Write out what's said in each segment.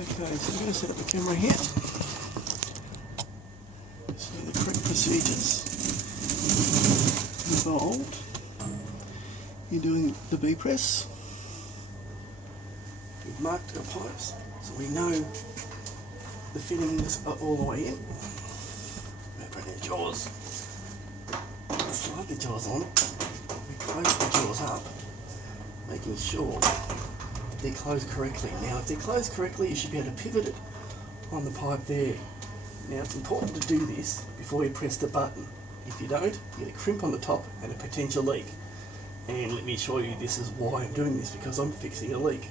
Okay, so I'm going to set up the camera here. So the correct procedures involved in doing the Bpress. We've marked our pipes so we know the fittings are all the way in. Open our jaws. Slide the jaws on. We close the jaws up, making sure they're closed correctly. Now if they're closed correctly, you should be able to pivot it on the pipe there. Now it's important to do this before you press the button. If you don't, you get a crimp on the top and a potential leak. And let me assure you, this is why I'm doing this, because I'm fixing a leak.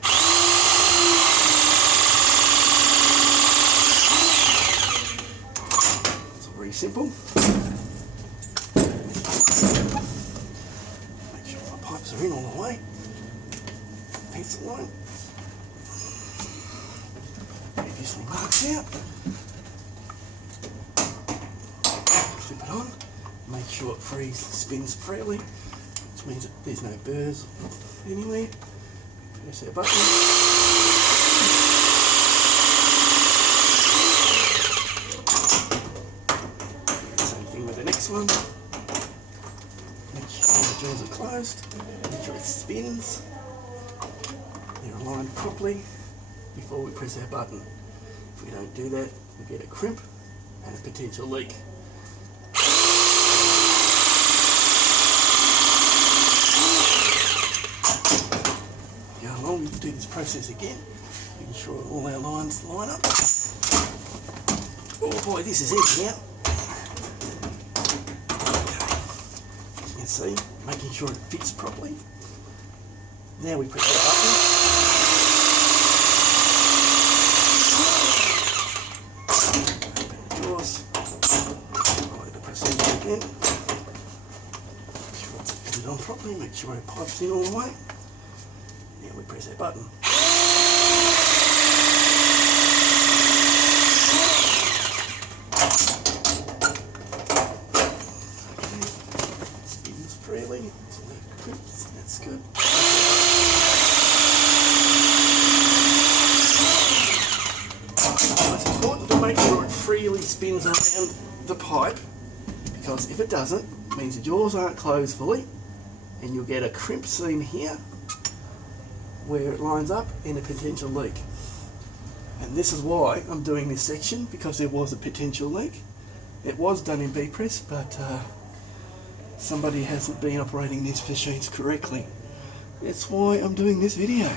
It's very simple. Make sure my pipes are in all the way. Pencil line. Previously marked out. Clip it on. Make sure it spins freely, which means that there's no burrs anywhere. Press that button. Same thing with the next one. Make sure the jaws are closed. Make sure it spins. They're aligned properly before we press our button. If we don't do that, we get a crimp and a potential leak. Go along, we do this process again, making sure all our lines line up. Oh boy, this is heavy now. Okay. You can see, making sure it fits properly. Now we press the button. Open the jaws. Follow the procedure again. Make sure it's fitted on properly. Make sure our pipe's in all the way. Now we press our button. Okay. Spins freely. There's no crimps. That's good. It's important to make sure it freely spins around the pipe, because if it doesn't, it means the jaws aren't closed fully and you'll get a crimp seam here where it lines up in a potential leak. And this is why I'm doing this section, because there was a potential leak. It was done in Bpress, but somebody hasn't been operating these machines correctly. That's why I'm doing this video.